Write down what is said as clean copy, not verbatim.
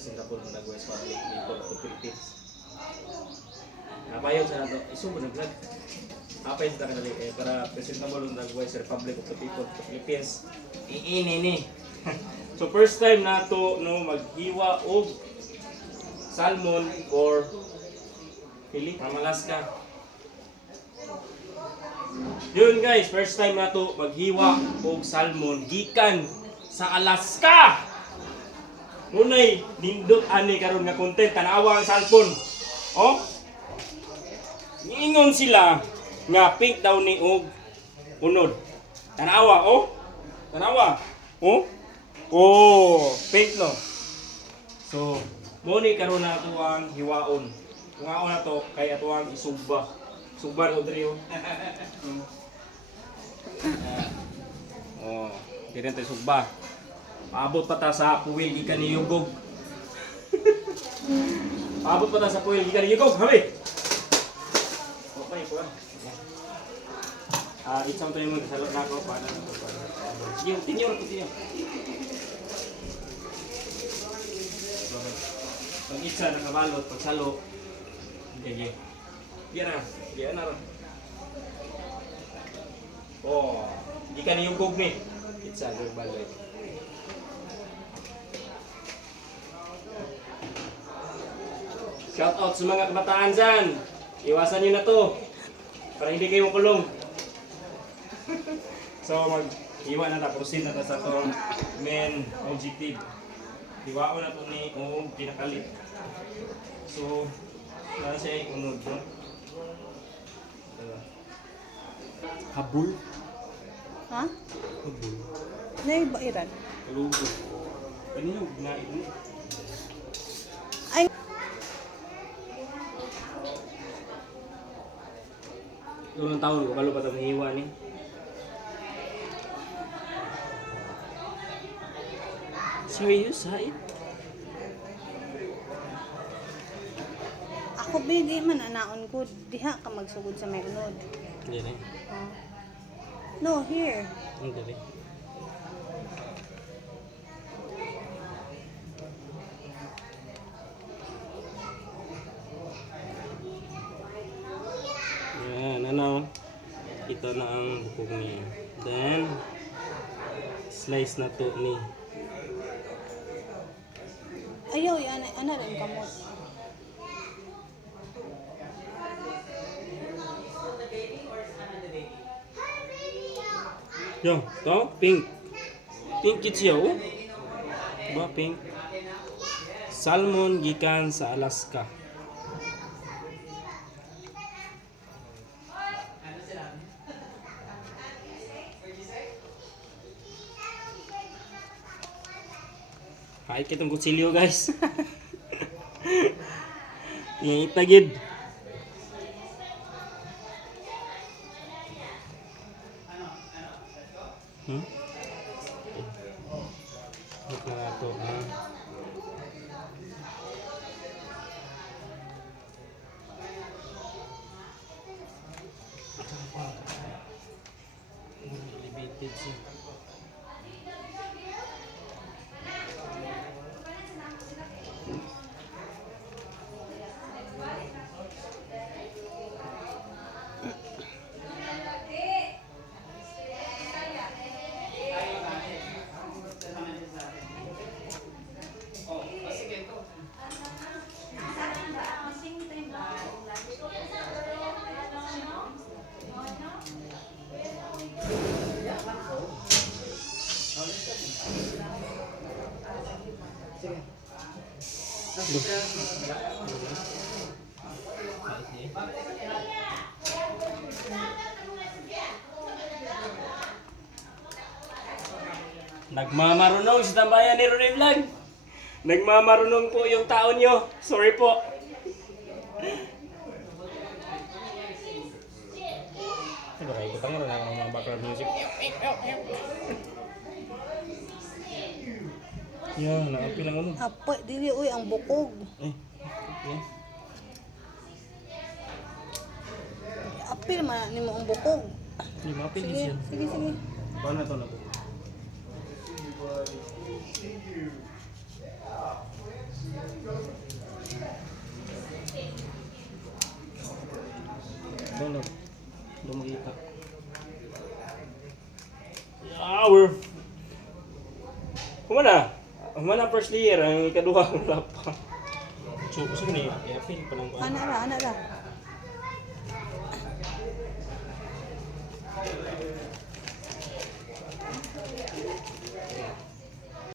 Singapore ng Nagwes Public people of the Philippines. Napayaw sa nato, isubo na vlog. Apa yung tara dali para presentable ng Nagwes Republic of the People of the Philippines. Iini. So first time nato no maghiwa og salmon or pili from Alaska. Yun guys, first time nato maghiwa og salmon gikan sa Alaska. Ngunay nindot ani karon nga content tanawa ang cellphone. Oh? Niingon sila nga pink daw ni og unod. Tanawa oh? Tanawa. Oh? Oh, pink no. So, mo ni karon na ato ang hiwaon. Hiwaon na to kay ato ang isugba. Sugba ro diri oh. Oh, diri tayo sugba. Paabot pa ta sa puwil gikan ni Yugog. Paabot pa ta sa puwil gikan ni Yugog, habi. Okay po. Isang tayo mo sa salot na ako para na to. Sige, tinyo. Pag itsa nakabalot, pag salo. Okay. Diyan na ron. Oh, di ka na yung gog ni. Itsa balot. Shout out sa mga kabataan dyan. Iwasan nyo na to. Para hindi kayo makulong. So mag-iwa na ta. Proceed na ta sa itong main objective. Iwao na to ni o pinakalit. So, wala siya yung unod. No? Habul. Ha? Habul. Naibairan. Lugo. Kanino ginain mo? Ay. Ilang taon ko kalo pa ito mahiwa ni. Serious ha? Ako di man anaon ko. Diha ka magsugod sa may unod. Hindi na. No, here. Hindi na. Yan, ano? Ito na ang bukog niya. Then, slice na to ni. Ayaw, ana rin kamot. Yo, to pink. Pink siya oh. Diba pink? Salmon gikan sa Alaska. Kahit kitong kutsilyo guys. Yang itagid. Ito na ito. Elevated siya. Nagmamarunong si tambayan ni Ronnie Vlog. Nagmamarunong po yung tao nyo. Sorry po. Ito kayo, ito pang mga background music. Yeah, nakapi lang ano. Apa, dili uy ang bukog. Okay. Apil man nimo ang bukog. Hindi, mapil Sige, siya. sige. Paano na ito na po? Ano? Lumita. Hour. Kumana? Kumana first year, ang ikaduha wala pa. So, gusto ni i-appeal pa lang ba? Ana ra.